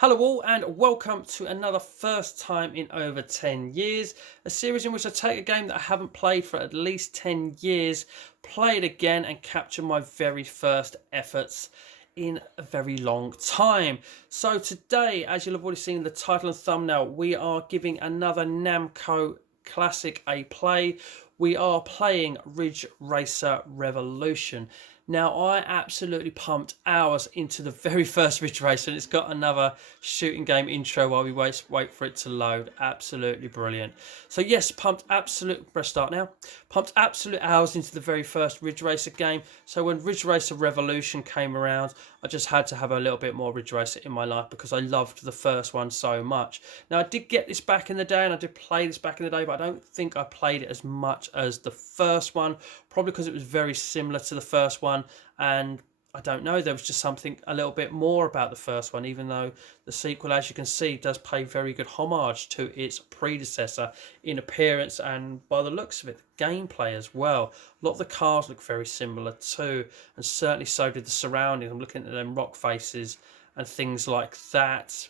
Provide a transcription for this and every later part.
Hello all and welcome to another first time in over 10 years, a series in which I take a game that I haven't played for at least 10 years, play it again and capture my very first efforts in a very long time. So today, as you'll have already seen in the title and thumbnail, we are giving another Namco classic a play. We are playing Ridge Racer Revolution. Now, I absolutely pumped hours into the very first Ridge Racer, and it's got another shooting game intro while we wait for it to load. Absolutely brilliant. So yes, press start now. Pumped absolute hours into the very first Ridge Racer game. So when Ridge Racer Revolution came around, I just had to have a little bit more Ridge Racer in my life because I loved the first one so much. Now, I did get this back in the day, and I did play this back in the day, but I don't think I played it as much as the first one, probably because it was very similar to the first one, and I don't know, there was just something a little bit more about the first one, even though the sequel, as you can see, does pay very good homage to its predecessor in appearance and by the looks of it, the gameplay as well. A lot of the cars look very similar too, and certainly so did the surroundings. I'm looking at them rock faces and things like that.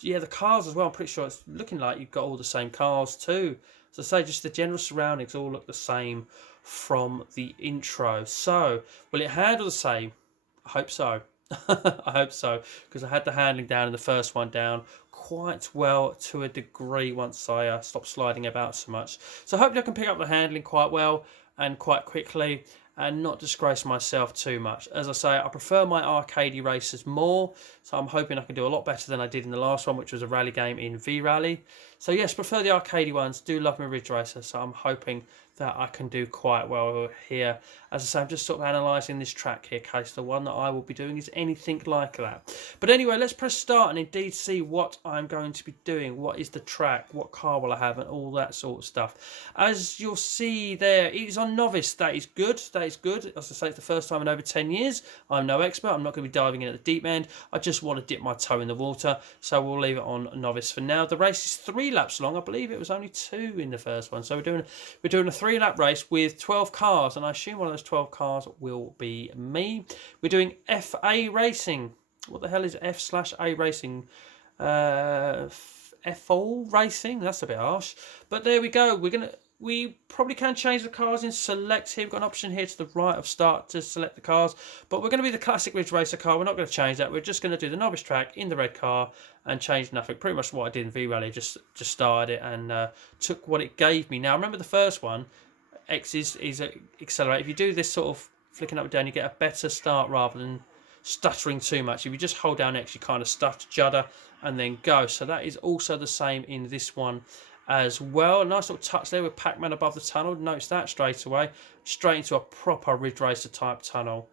Yeah, the cars as well, I'm pretty sure it's looking like you've got all the same cars too. So I say, just the general surroundings all look the same from the intro. So, will it handle the same? I hope so. I hope so, because I had the handling down in the first one down quite well to a degree once I stopped sliding about so much. So hopefully I can pick up the handling quite well and quite quickly and not disgrace myself too much. As I say, I prefer my arcadey races more, so I'm hoping I can do a lot better than I did in the last one, which was a rally game in V-Rally. So yes, prefer the arcadey ones. Do love my Ridge Racer, so I'm hoping that I can do quite well here. As I say, I'm just sort of analysing this track here, in case the one that I will be doing is anything like that. But anyway, let's press start and indeed see what I'm going to be doing. What is the track? What car will I have? And all that sort of stuff. As you'll see there, it is on novice. That is good. That is good. As I say, it's the first time in over 10 years. I'm no expert. I'm not going to be diving in at the deep end. I just want to dip my toe in the water. So we'll leave it on novice for now. The race is 3 laps long. I believe it was only 2 in the first one. So we're doing a 3-lap race with 12 cars, and I assume one of those 12 cars will be me. We're doing FA racing. What the hell is F/A racing? F all racing? That's a bit harsh. But there we go. We probably can change the cars in select here. We've got an option here to the right of start to select the cars. But we're going to be the classic Ridge Racer car. We're not going to change that. We're just going to do the novice track in the red car and change nothing. Pretty much what I did in V-Rally. Just started it and took what it gave me. Now, remember the first one, X is accelerate. If you do this sort of flicking up and down, you get a better start rather than stuttering too much. If you just hold down X, you kind of stutter, judder, and then go. So that is also the same in this one as well. A nice little touch there with Pac-Man above the tunnel. Notice that straight away. Straight into a proper Ridge Racer type tunnel.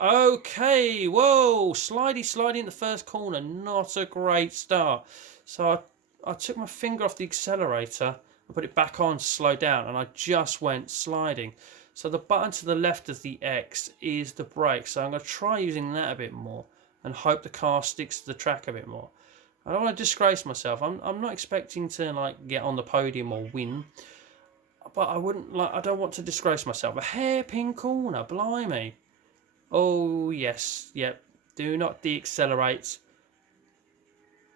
Okay, whoa, slidey in the first corner. Not a great start. So I took my finger off the accelerator and put it back on to slow down, and I just went sliding. So the button to the left of the X is the brake. So I'm going to try using that a bit more and hope the car sticks to the track a bit more. I don't want to disgrace myself. I'm not expecting to like get on the podium or win, but I don't want to disgrace myself. A hairpin corner, blimey. Oh yes, yep. Do not deaccelerate.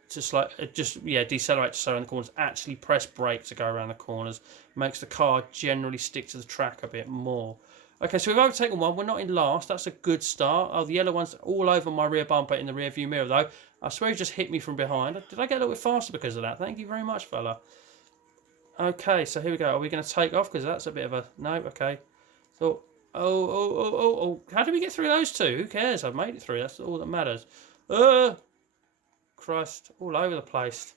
Decelerate to slow around the corners. Actually press brake to go around the corners. Makes the car generally stick to the track a bit more. Okay, so we've overtaken one. We're not in last. That's a good start. Oh, the yellow one's all over my rear bumper in the rear view mirror, though. I swear he just hit me from behind. Did I get a little bit faster because of that? Thank you very much, fella. Okay, so here we go. Are we going to take off? Because that's a bit of a... No, okay. So, oh. How did we get through those two? Who cares? I've made it through. That's all that matters. Christ. All over the place.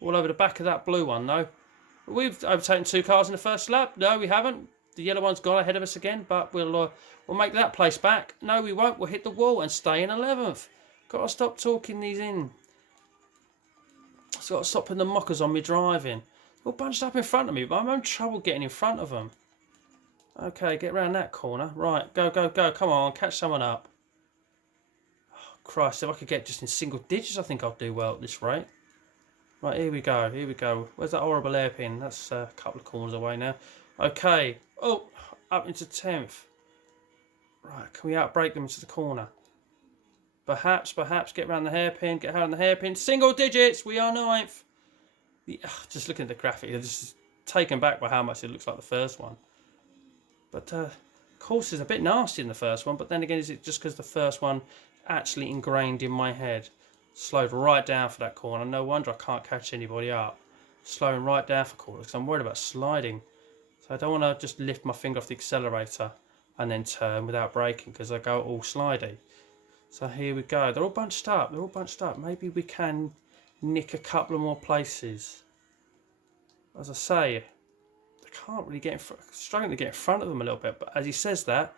All over the back of that blue one, though. We've overtaken 2 cars in the first lap. No, we haven't. The yellow one's gone ahead of us again, but we'll make that place back. No, we won't. We'll hit the wall and stay in 11th. Got to stop talking these in. So got to stop putting the mockers on me driving. All bunched up in front of me, but I'm having trouble getting in front of them. Okay, get around that corner. Right, go. Come on, catch someone up. Oh, Christ, if I could get just in single digits, I think I'll do well at this rate. Right, here we go. Where's that horrible hairpin? That's a couple of corners away now. Okay. Oh, up into 10th. Right, can we outbrake them into the corner? Perhaps, get around the hairpin, get around the hairpin. Single digits, we are ninth. Just looking at the graphic, I'm just taken back by how much it looks like the first one. But course is a bit nasty in the first one, but then again, is it just because the first one actually ingrained in my head? Slowed right down for that corner. No wonder I can't catch anybody up. Slowing right down for corners because I'm worried about sliding. So I don't want to just lift my finger off the accelerator and then turn without braking because I go all slidey. So here we go. They're all bunched up. They're all bunched up. Maybe we can nick a couple of more places. As I say, can't really get in front, struggling to get in front of them a little bit, but as he says that,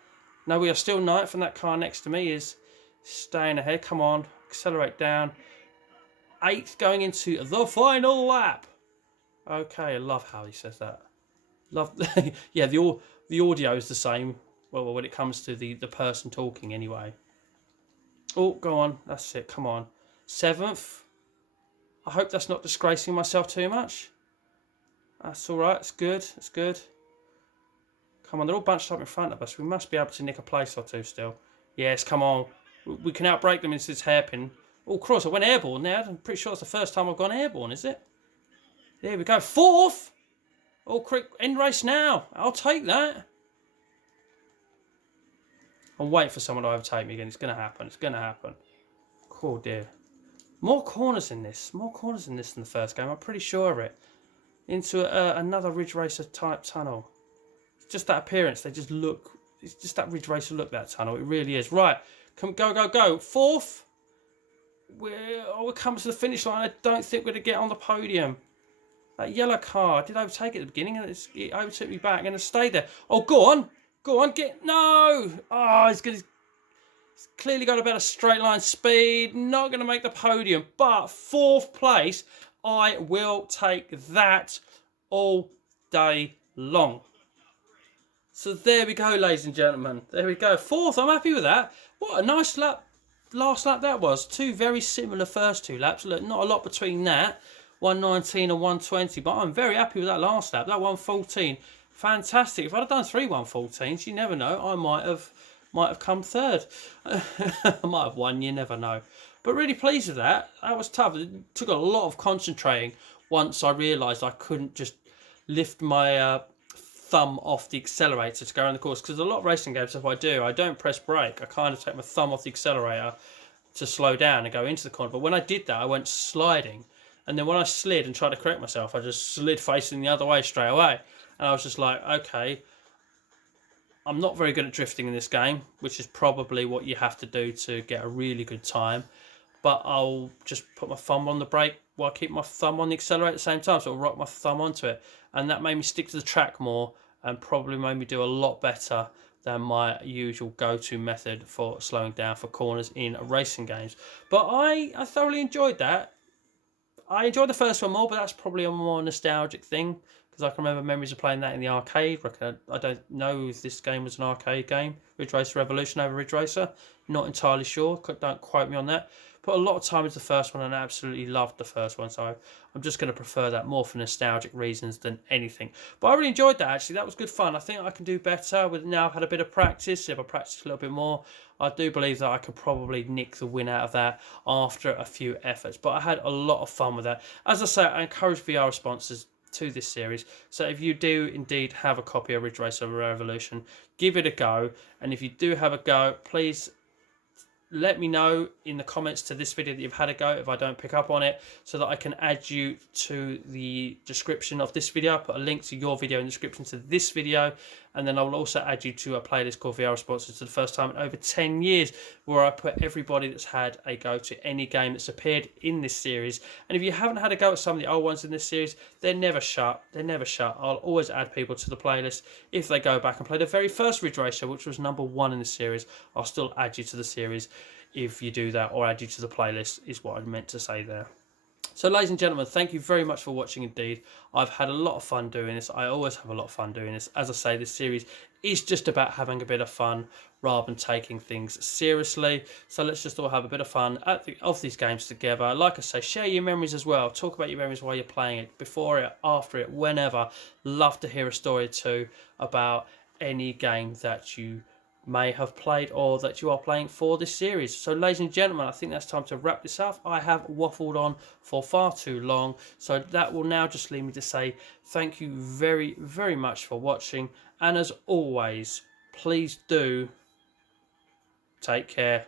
no, we are still ninth, and that car next to me is staying ahead. Come on, accelerate down. 8th going into the final lap. Okay, I love how he says that. Love, yeah, the audio is the same. Well, when it comes to the person talking, anyway. Oh, go on, that's it. Come on, 7th. I hope that's not disgracing myself too much. That's all right. It's good. It's good. Come on, they're all bunched up in front of us. We must be able to nick a place or two still. Yes, come on. We can outbrake them into this hairpin. Oh, cross, I went airborne there. I'm pretty sure it's the first time I've gone airborne, is it? There we go. 4th! Oh, quick, end race now. I'll take that. I'm waiting for someone to overtake me again. It's going to happen. It's going to happen. Oh, dear. More corners in this. More corners in this than the first game. I'm pretty sure of it. Into another Ridge Racer type tunnel. It's just that appearance. They just look. It's just that Ridge Racer look, that tunnel. It really is. Right. Come, go, go, go. 4th. We're coming to the finish line. I don't think we're going to get on the podium. That yellow car. I did overtake it at the beginning, and it overtook me back and it stayed there. Oh, go on. Go on. Get. No. Oh, he's clearly got a better straight line speed. Not going to make the podium. But 4th place. I will take that all day long. So there we go, ladies and gentlemen. There we go. 4th, I'm happy with that. What a nice lap, last lap that was. 2 very similar first 2 laps. Look, not a lot between that. 119 and 120, but I'm very happy with that last lap. That 114, fantastic. If I'd have done 3 114s, you never know. I might have come 3rd. I might have won, you never know. But really pleased with that. That was tough. It took a lot of concentrating once I realised I couldn't just lift my thumb off the accelerator to go around the course. Because a lot of racing games, if I do, I don't press brake. I kind of take my thumb off the accelerator to slow down and go into the corner. But when I did that, I went sliding. And then when I slid and tried to correct myself, I just slid facing the other way straight away. And I was just like, okay, I'm not very good at drifting in this game, which is probably what you have to do to get a really good time. But I'll just put my thumb on the brake while I keep my thumb on the accelerator at the same time. So I'll rock my thumb onto it. And that made me stick to the track more and probably made me do a lot better than my usual go-to method for slowing down for corners in racing games. But I thoroughly enjoyed that. I enjoyed the first one more, but that's probably a more nostalgic thing. Because I can remember memories of playing that in the arcade. I don't know if this game was an arcade game. Ridge Racer Revolution over Ridge Racer. Not entirely sure. Don't quote me on that. Put a lot of time into the first one and I absolutely loved the first one. So I'm just going to prefer that more for nostalgic reasons than anything. But I really enjoyed that, actually. That was good fun. I think I can do better. With now I've had a bit of practice. If I practice a little bit more, I do believe that I could probably nick the win out of that after a few efforts. But I had a lot of fun with that. As I say, I encourage VR responses to this series. So if you do indeed have a copy of Ridge Racer Revolution, give it a go. And if you do have a go, please let me know in the comments to this video that you've had a go if I don't pick up on it, so that I can add you to the description of this video. I'll put a link to your video in the description to this video, and then I will also add you to a playlist called VR Responses to the first time in over 10 years, where I put everybody that's had a go to any game that's appeared in this series. And if you haven't had a go at some of the old ones in this series, they're never shut. They're never shut. I'll always add people to the playlist if they go back and play the very first Ridge Racer, which was #1 in the series. I'll still add you to the series if you do that, or add you to the playlist, is what I meant to say there. So ladies and gentlemen, thank you very much for watching indeed. I've had a lot of fun doing this. I always have a lot of fun doing this. As I say, this series is just about having a bit of fun rather than taking things seriously. So let's just all have a bit of fun of these games together. Like I say, share your memories as well. Talk about your memories while you're playing it, before it, after it, whenever. Love to hear a story too about any game that you may have played or that you are playing for this series. So ladies and gentlemen, I think that's time to wrap this up. I have waffled on for far too long, so that will now just leave me to say thank you very, very much for watching, and as always, please do take care.